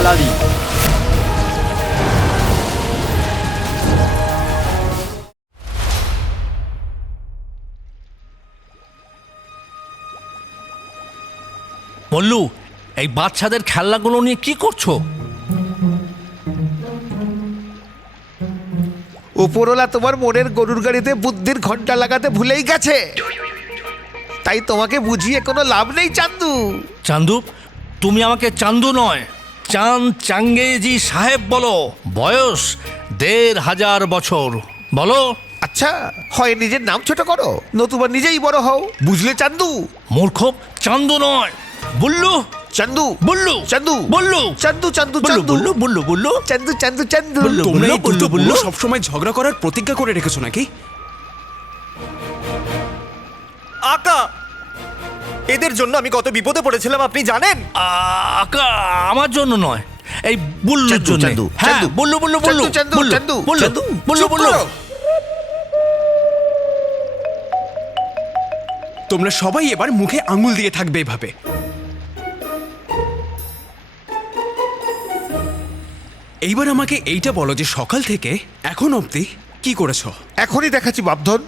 হেলালি। বল্লু, এই বাচ্চাদের খেলনাগুলো নিয়ে কি করছো? উপরওয়ালা তোমার মনের গরুর গাড়িতে বুদ্ধির ঘন্টা লাগাতে ভুলেই গেছে, তাই তোমাকে বুঝিয়ে কোনো লাভ নেই চান্দু। চান্দু? তুমি আমাকে চান্দু নয়, চাঁদ চাঙ্গেজি সাহেব বলো। বয়স ১,৫০০ বছর। বলো। আচ্ছা, হয় নিজের নাম ছোট করো, নতুবা নিজেই বড় হও, বুঝলে চান্দু? মূর্খ, চান্দু নয়, বুল্লু। চান্দু, বুল্লু, চান্দু, বুল্লু, চান্দু, চান্দু, বুল্লু, চান্দু, বুল্লু, বুল্লু, বুল্লু, চান্দু, চান্দু, চান্দু। বুল্লু, তোমরা এই বুল্লু, দুটো বুল্লু। বুল্লু সবসময় ঝগড়া করার প্রতিজ্ঞা করে রেখেছো নাকি? আকা, এদের জন্য আমি কত বিপদে পড়েছিলাম আপনি জানেন? আকা, আমার জন্য নয়, এই বুল্লুর চান্দু, জন্য। চান্দু, হ্যাঁ, চান্দু, বুল্লু, বুল্লু, বুল্লু, চান্দু, বুল্লু, চান্দু, বুল্লু, চান্দু, বুল্লু, চুপ বুল্লু। করো। তোমরা সবাই এবার মুখে আঙুল দিয়ে থাকবে এভাবে। এইবার আমাকে এইটা বলো যে সকাল থেকে এখন অবধি কি করেছো? এখনই দেখাচ্ছি বাপধন।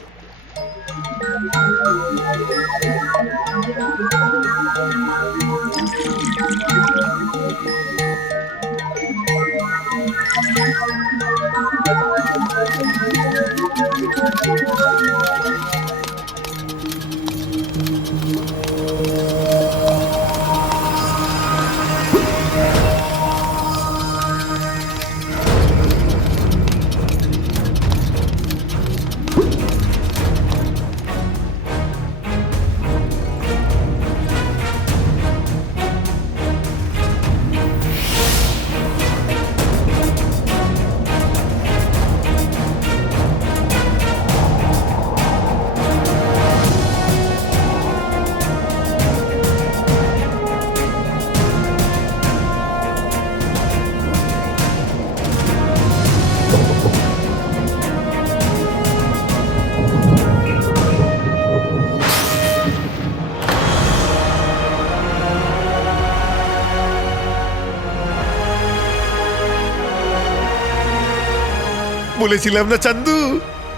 বলেছিলাম না চান্দু,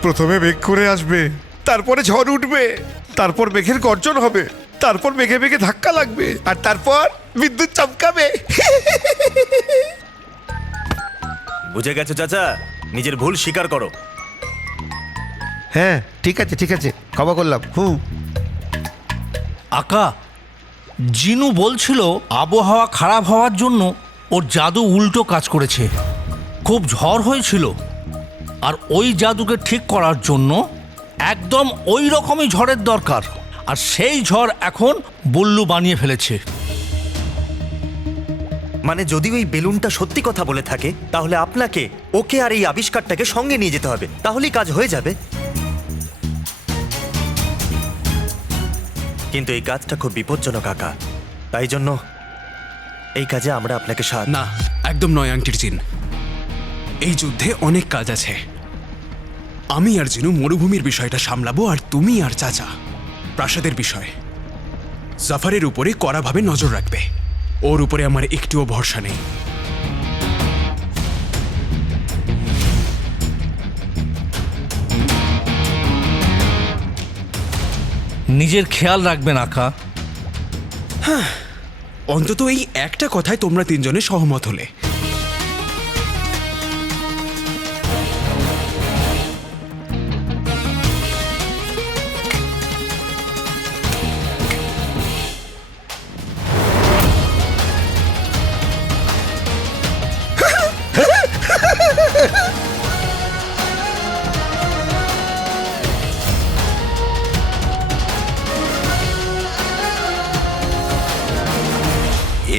প্রথমে মেঘ করে আসবে, তারপরে ঝড় উঠবে, তারপর মেঘের গর্জন হবে, তারপর মেঘে মেঘে ধাক্কা লাগবে, আর তারপর বিদ্যুৎ চমকাবে। বুঝে গেছো চাচা, নিজের ভুল স্বীকার করো। হ্যাঁ, ঠিক আছে, ঠিক আছে, ক্ষমা করলাম। আকা, জিনু বলছিল আবহাওয়া খারাপ হওয়ার জন্য ওর জাদু উল্টো কাজ করেছে। খুব ঝড় হয়েছিল, আর ওই জাদুকে ঠিক করার জন্য একদম ওই রকমই ঝড়ের দরকার। আর সেই ঝড় এখন বুল্লু বানিয়ে ফেলেছে। মানে যদি ওই বেলুনটা সত্যি কথা বলে থাকে, তাহলে আপনাকে ওকে আর এই আবিষ্কারটাকে সঙ্গে নিয়ে যেতে হবে, তাহলেই কাজ হয়ে যাবে। কিন্তু এই কাজটা খুব বিপজ্জনক আকা, তাই জন্য এই কাজে আমরা আপনাকে সাহায্য। না, একদম নয় আংটির জিন। এই যুদ্ধে অনেক কাজ আছে। আমি আর জিনু মরুভূমির বিষয়টা সামলাবো, আর তুমি আর চাচা প্রাসাদের বিষয়। জাফারের উপরে কড়াভাবে নজর রাখবে। ওর উপরে আমার একটুও ভরসা নেই। নিজের খেয়াল রাখবেন আকা। অন্তত এই একটা কথায় তোমরা তিনজনে সহমত হলে।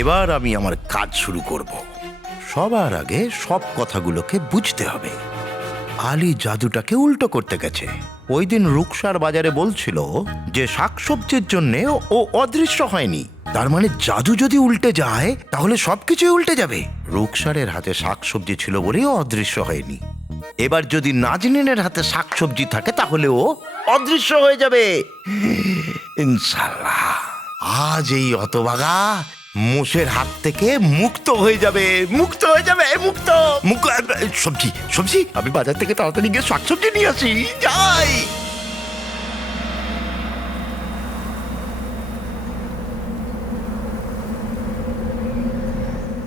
এবার আমি আমার কাজ শুরু করব। সবার আগে সব কথাগুলোকে বুঝতে হবে। আলী জাদুটাকে উল্টো করতে গেছে। ওই দিন রুকসার বাজারে বলছিল যে শাকসবজির জন্যে ও অদৃশ্য হয়নি। তার মানে জাদু যদি উল্টে যায় তাহলে সবকিছুই উল্টে যাবে। রুকসারের হাতে শাকসবজি ছিল বলেই ও অদৃশ্য হয়নি। এবার যদি নাজনীনের হাতে শাকসবজি থাকে তাহলে ও অদৃশ্য হয়ে যাবে ইনশাল্লাহ। আজ এই হতভাগা মোষের হাত থেকে মুক্ত হয়ে যাবে, মুক্ত হয়ে যাবে, মুক্ত মুক্ত। সবজি সবজি, আমি বাজার থেকে তাড়াতাড়ি গিয়ে শাকসবজি নিয়ে আসি, যাই।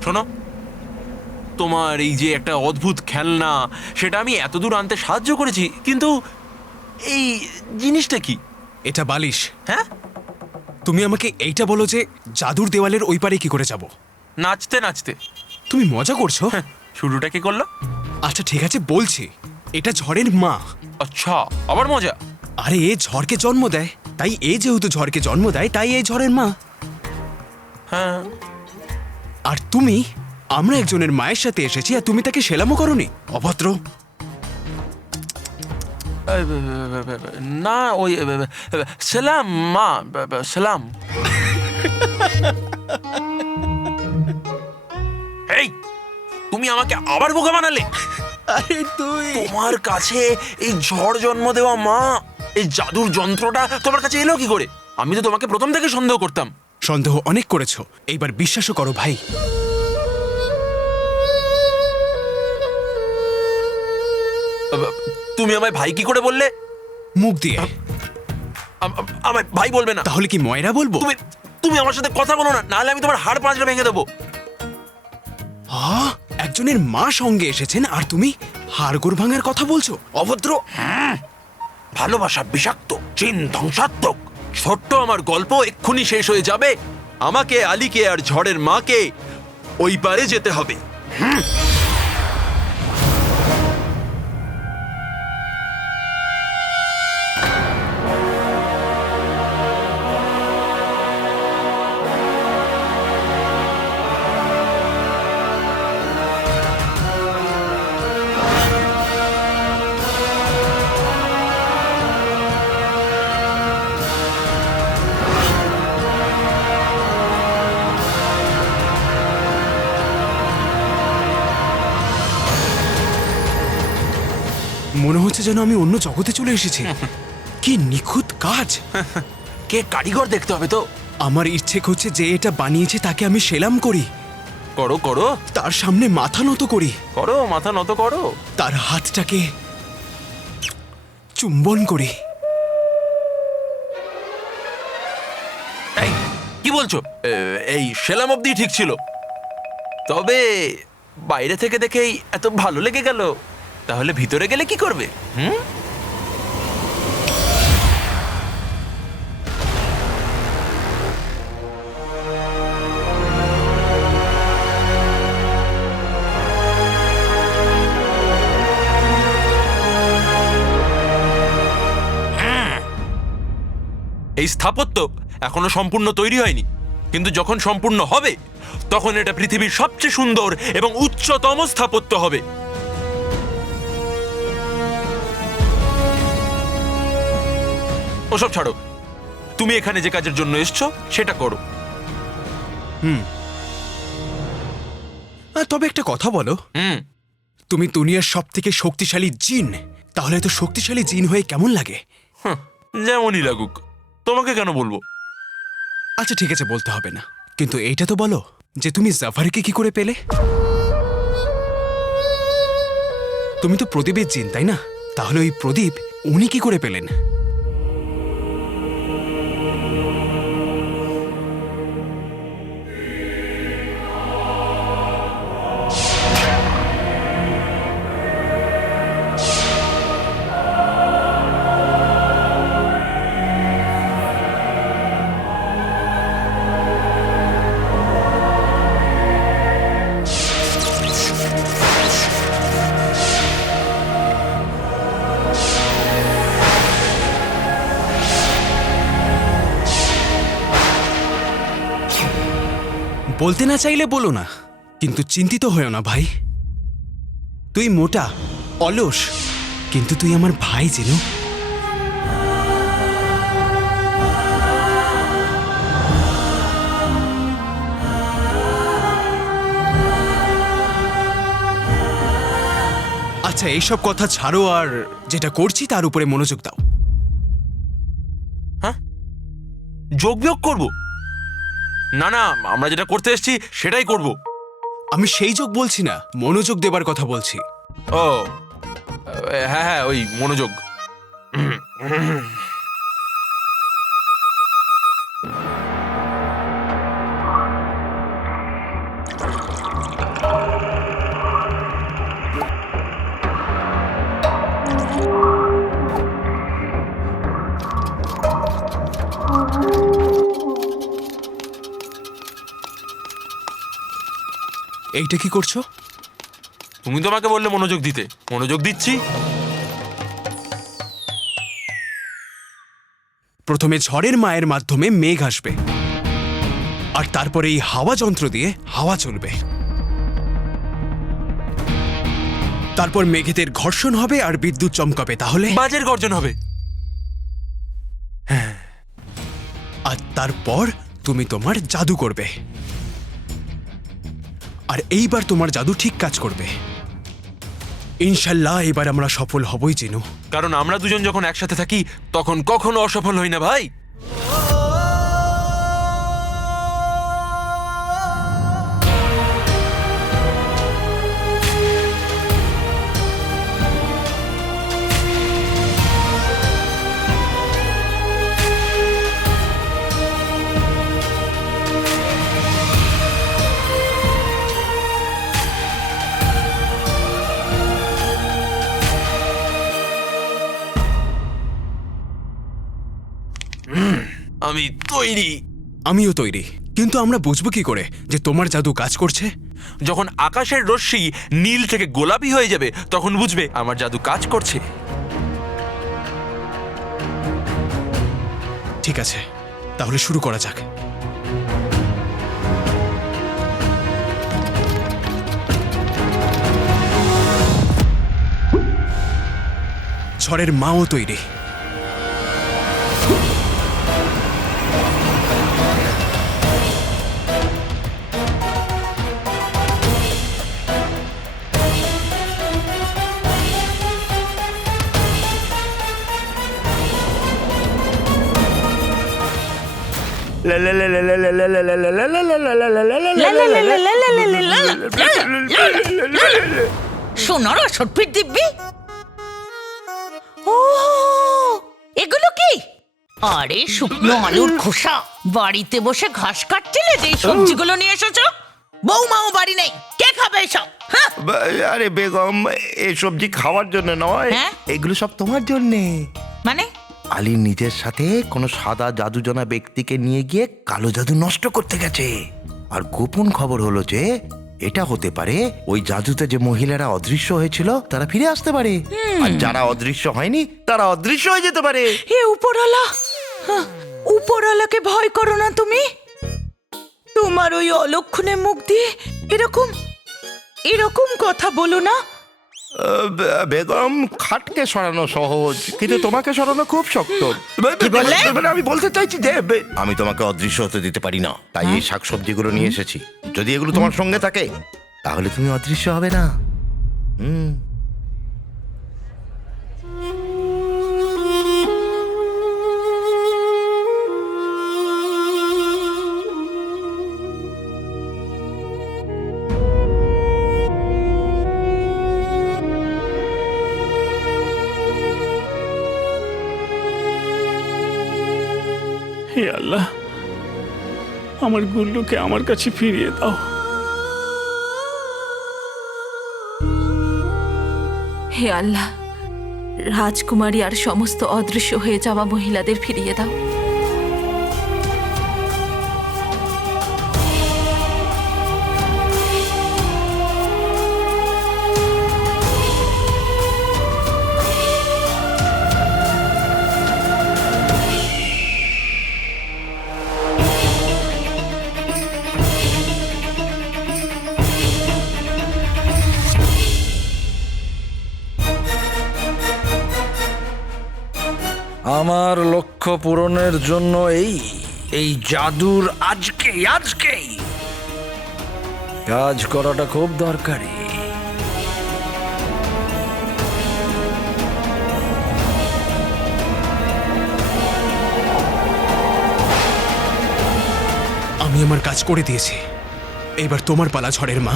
শোনো, তোমার এই যে একটা অদ্ভুত খেলনা, সেটা আমি এতদূর আনতে সাহায্য করেছি, কিন্তু এই জিনিসটা কি? এটা বালিশ। হ্যাঁ, তুমি আমাকে এইটা বলো যে জাদুর দেওয়ালের ওই পারে কি করে যাব? নাচতে নাচতে। তুমি মজা করছো? হ্যাঁ, শুরুটা কি করলো? আচ্ছা ঠিক আছে, বলছি এটা ঝড়ের মা। আচ্ছা, আবার মজা? আরে এ ঝড়কে জন্ম দেয়, তাই এ যেহেতু ঝড়কে জন্ম দেয়, তাই এই ঝড়ের মা। হ্যাঁ, আর তুমি, আমরা একজনের মায়ের সাথে এসেছি আর তুমি তাকে সেলামও করনি, অভদ্র। না ওই সালাম মা, সালাম। এই, তুমি আমাকে আবার বোকা বানালে। আরে তুই, তোমার কাছে এই ঝড় জন্ম দেওয়া মা, এই জাদুর যন্ত্রটা তোমার কাছে এলো কি করে? আমি তো তোমাকে প্রথম থেকে সন্দেহ করতাম। সন্দেহ অনেক করেছো, এইবার বিশ্বাসও করো ভাই। তুমি আমায় ভাই কি করে বললে? মুখ দিয়ে। আমায় ভাই বলবে না। তাহলে কি ময়রা বলবো? তুমি তুমি আমার সাথে কথা বলো না, নাহলে আমি তোমার হাড় পাঁচড়া ভেঙে দেবো। একজনের মা সঙ্গে এসেছেন আর তুমি হাড়গোড় ভাঙার কথা বলছো, অভদ্র। ভালোবাসা বিষাক্ত, চিন ধ্বংসাত্মক। ছোট্ট আমার গল্প এক্ষুনি শেষ হয়ে যাবে। আমাকে, আলীকে আর ঝড়ের মাকে ওই পারে যেতে হবে। মনে হচ্ছে যেন আমি অন্য জগতে চলে এসেছি। কি নিখুঁত কাজ! কে কারিগর দেখতে হবে তো। আমার ইচ্ছে করছে যে এটা বানিয়েছে তাকে আমি সেলাম করি, করো করো তার সামনে মাথা নত করি, করো, মাথা নত করো। তার হাতটাকে চুম্বন করি। এই, কি বলছো? এই সেলাম অব্দি ঠিক ছিল, তবে বাইরে থেকে দেখেই এত ভালো লেগে গেল, তাহলে ভিতরে গেলে কি করবে? এই স্থাপত্য এখনো সম্পূর্ণ তৈরি হয়নি, কিন্তু যখন সম্পূর্ণ হবে তখন এটা পৃথিবীর সবচেয়ে সুন্দর এবং উচ্চতম স্থাপত্য হবে। ওসব ছাড়ো, তুমি এখানে যে কাজের জন্য এসছো সেটা করো। তবে একটা কথা বলো, তুমি দুনিয়ার সব থেকে শক্তিশালী জিন, তাহলে তো শক্তিশালী জিন হয়ে কেমন লাগে? যেমনই লাগুক, তোমাকে কেন বলবো? আচ্ছা ঠিক আছে, বলতে হবে না, কিন্তু এইটা তো বলো যে তুমি জাফারকে কি করে পেলে? তুমি তো প্রদীপের জিন, তাই না? তাহলে ওই প্রদীপ উনি কি করে পেলেন? বলতে না চাইলে বলো না, কিন্তু চিন্তিত হয়েও না ভাই। তুই মোটা, অলস, কিন্তু তুই আমার ভাই জিনু। আচ্ছা এইসব কথা ছাড়ো আর যেটা করছি তার উপরে মনোযোগ দাও। যোগ বিয়োগ করবো? না না, আমরা যেটা করতে এসেছি সেটাই করব। আমি সেই যোগ বলছি না, মনোযোগ দেবার কথা বলছি। ও হ্যাঁ হ্যাঁ, ওই মনোযোগ। এইটা কি করছো? তুমি তো আমাকে বললে মনোযোগ দিতে, মনোযোগ দিচ্ছি। প্রথমে ঝড়ের মায়ের মাধ্যমে মেঘ আসবে, আর তারপরে এই হাওয়া যন্ত্র দিয়ে হাওয়া চলবে। তারপর মেঘেদের ঘর্ষণ হবে আর বিদ্যুৎ চমকাবে, তাহলে বাজের গর্জন হবে। আর তারপর তুমি তোমার জাদু করবে। আর এইবার তোমার জাদু ঠিক কাজ করবে। ইনশাল্লাহ এবার আমরা সফল হবই জিনু। কারণ আমরা দুজন যখন একসাথে থাকি তখন কখনো অসফল হই না ভাই। আমি তৈরি। আমিও তৈরি, কিন্তু আমরা বুঝবো কি করে যে তোমার জাদু কাজ করছে? যখন আকাশের রশ্মি নীল থেকে গোলাপি হয়ে যাবে তখন বুঝবে আমার জাদু কাজ করছে। ঠিক আছে, তাহলে শুরু করা যাক। ঝড়ের মাও তৈরি। সোনার আসরফির দিব্যি। ও, এগুলো কি? আরে শুকনো আলুর খোসা। বাড়িতে বসে ঘাস কাটছিলে যে সবজিগুলো নিয়ে এসেছো? বৌমাও বাড়ি নেই, কে খাবে এসব? হ্যাঁ? আরে বেগম, এই সবজি খাওয়ার জন্য নয়, হ্যাঁ? এগুলো সব তোমার জন্যে। মানে আলী নিজের সাথে কোনো সাদা জাদুজনা ব্যক্তিকে নিয়ে গিয়ে কালো জাদু নষ্ট করতে গেছে। আর গোপন খবর হলো যে এটা হতে পারে ওই জাদুতে যে মহিলারা অদৃশ্য হয়েছিল তারা ফিরে আসতে পারে, আর যারা অদৃশ্য হয়নি তারা অদৃশ্য হয়ে যেতে পারে। হে উপরওয়ালা, উপরওয়ালাকে ভয় করো না তুমি। তোমার ওই অলক্ষণে মুখ দিয়ে এরকম এরকম কথা বলো না। বেগম, খাটকে সরানো সহজ, কিন্তু তোমাকে সরানো খুব শক্ত। আমি বলতে চাইছি যে আমি তোমাকে অদৃশ্য হতে দিতে পারি না, তাই এই শাকসবজিগুলো নিয়ে এসেছি। যদি এগুলো তোমার সঙ্গে থাকে তাহলে তুমি অদৃশ্য হবে না। হে আল্লাহ, আমার গুল্লুকে আমার কাছে ফিরিয়ে দাও। হে আল্লাহ, রাজকুমারী আর সমস্ত অদৃশ্য হয়ে যাওয়া মহিলাদের ফিরিয়ে দাও। আমার লক্ষ্য পূরণের জন্য এই জাদুর আজকেই কাজ করাটা খুব দরকারি। আমি আমি আমার কাজ করে দিয়েছি, এবার তোমার পালা ঝড়ের মা।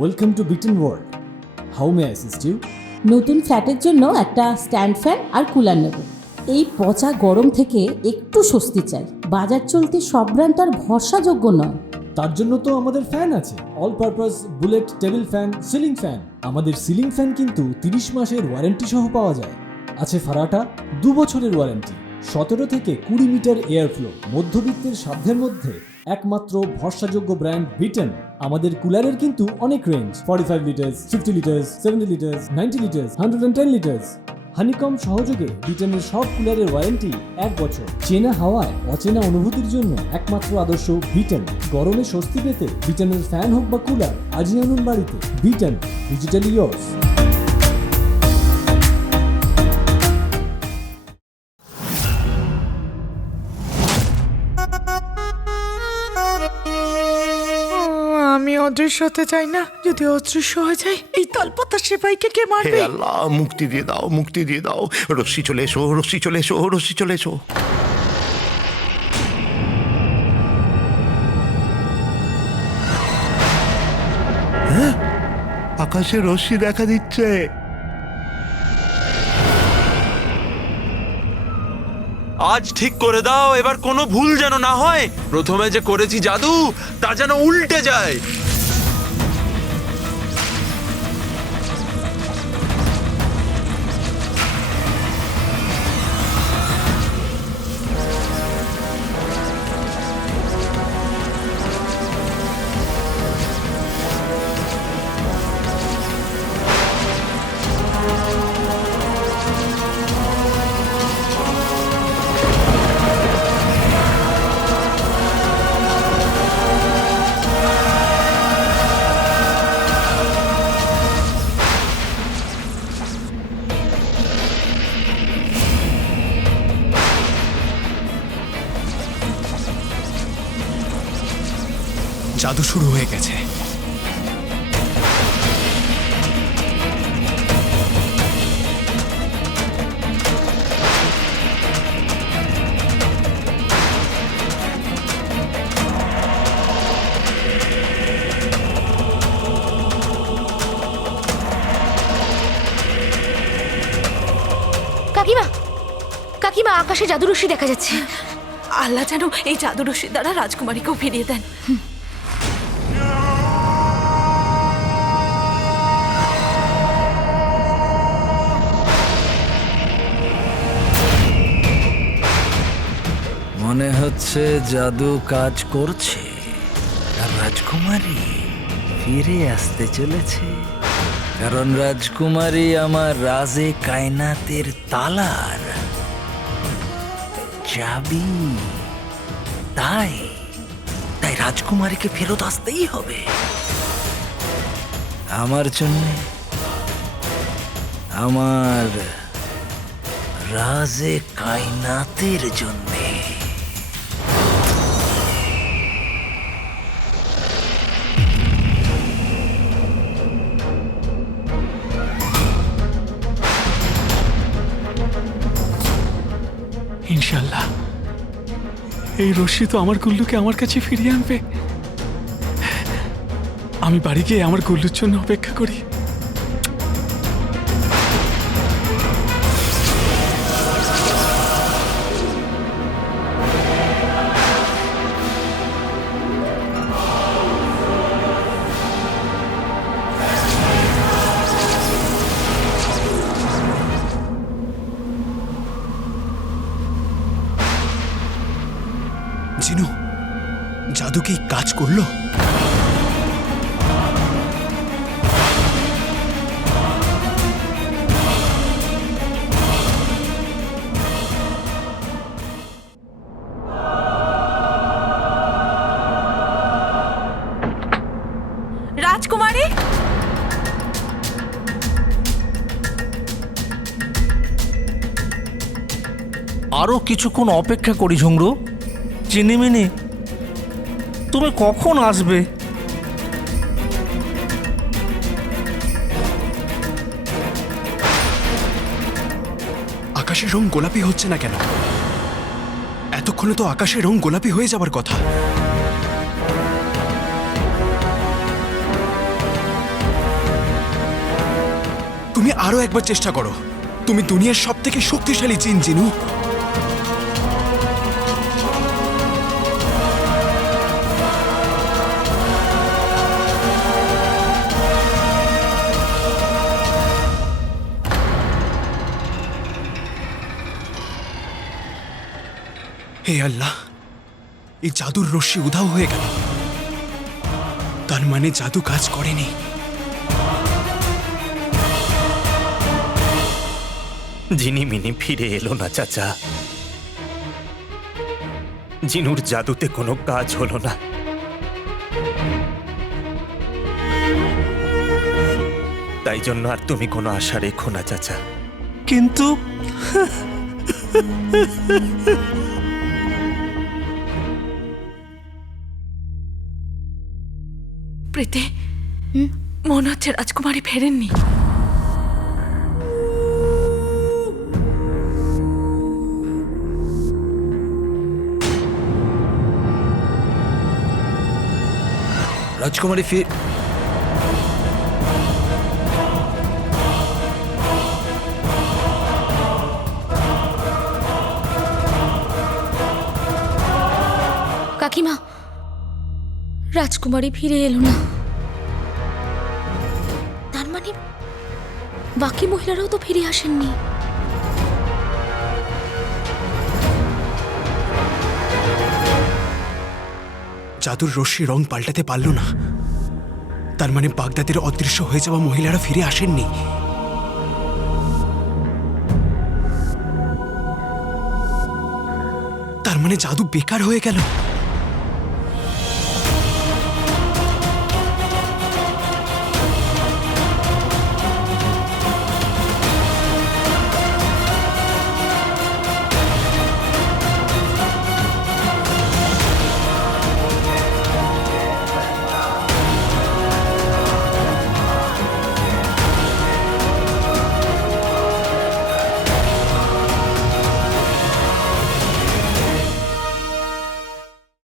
ওয়েলকাম টু বিটেন world. How may assist you? নতুন ফ্ল্যাটের জন্য একটা স্ট্যান্ড ফ্যান আর কুলার নেব। এই পচা গরম থেকে একটু স্বস্তি চাই। বাজার চলতে সব ব্র্যান্ড আর ভরসাযোগ্য নয়। তার জন্য তো আমাদের ফ্যান আছে, all purpose bullet table fan, ceiling fan. আমাদের সিলিং ফ্যান কিন্তু 30 মাসের ওয়ারেন্টি সহ পাওয়া যায়। আছে ফারাটা 2 বছরের ওয়ারেন্টি, 17 থেকে 20 মিটার এয়ার ফ্লো, মধ্যবিত্তের সাধ্যের মধ্যে একমাত্র ভরসাযোগ্য ব্র্যান্ড বিটেন। আমাদের কুলারের কিন্তু অনেক range, 45 litres, 50 litres, 70 litres, 90 litres, 110 litres. Honeycomb সহযোগে বিটেনের সব কুলারের ওয়ারেন্টি 1 বছর। চেনা হাওয়ায় অচেনা অনুভূতির জন্য একমাত্র আদর্শ বিটেন। গরমে স্বস্তি পেতে বিটেনের ফ্যান হোক বা কুলার, আজই আনুন বাড়িতে। Beaten, digitally yours. আমি অদৃশ্য হতে চাই না। যদি অদৃশ্য হয়ে যাই, এই তালপাতা সেপাইকে কে হে মারবে? আল্লাহ, মুক্তি দিয়ে দাও, মুক্তি দিয়ে দাও। রশ্মি চলে এসো, রশ্মি চলে এসো, রশ্মি চলে এসো। হ্যাঁ, আকাশে রশ্মি দেখা দিচ্ছে। আজ ঠিক করে দাও, এবার কোনো ভুল যেন না হয়। প্রথমে যে করেছি জাদু, তা যেন উল্টে যায়। জাদু শুরু হয়ে গেছে। কাকিমা, কাকিমা, আকাশে জাদু রশ্মি দেখা যাচ্ছে। আল্লাহ যেন এই জাদু রশ্মির দ্বারা রাজকুমারীকেও ফিরিয়ে দেন। মনে হচ্ছে জাদু কাজ করছে আর রাজকুমারী ফিরে আসতে চলেছে। কারণ রাজকুমারী আমার রাজে কায়নাতের তালার চাবি। তাই রাজকুমারীকে ফেরত আসতেই হবে আমার জন্য, আমার রাজে কায়নাতের জন্যে। ইনশাল্লাহ এই রশ্মি তো আমার গুল্লুকে আমার কাছে ফিরিয়ে আনবে। আমি বাড়ি গিয়ে আমার গুল্লুর জন্য অপেক্ষা করি। জিনু, জাদু কি কাজ করলো? রাজকুমারী, আরও কিছুক্ষণ অপেক্ষা করি ঝুংরু। চিনিমিনি, তুমি কখন আসবে? আকাশের রং গোলাপি হচ্ছে না কেন? এতক্ষণে তো আকাশের রং গোলাপি হয়ে যাবার কথা। তুমি আরো একবার চেষ্টা করো। তুমি দুনিয়ার সব থেকে শক্তিশালী জিন, জিনু। হে আল্লাহ, এই জাদুর রশ্মি উধাও হয়ে গেল। তার মানে জাদু কাজ করেনি। ঝিনিমিনি ফিরে এলো না চাচা। জিনুর জাদুতে কোনো কাজ হলো না। তাই জন্য আর তুমি কোনো আশা রেখো না চাচা। কিন্তু প্রীতি, মনে হচ্ছে রাজকুমারী ফেরেননি। রাজকুমারী ফির কাকিমা, রাজকুমারী ফিরে এলো না। তার মানে বাকি মহিলারাও তো ফিরে আসেননি। জাদুর রশ্মি রং পাল্টাতে পারল না। তার মানে বাগদাদের অদৃশ্য হয়ে যাওয়া মহিলারা ফিরে আসেননি। তার মানে জাদু বেকার হয়ে গেল।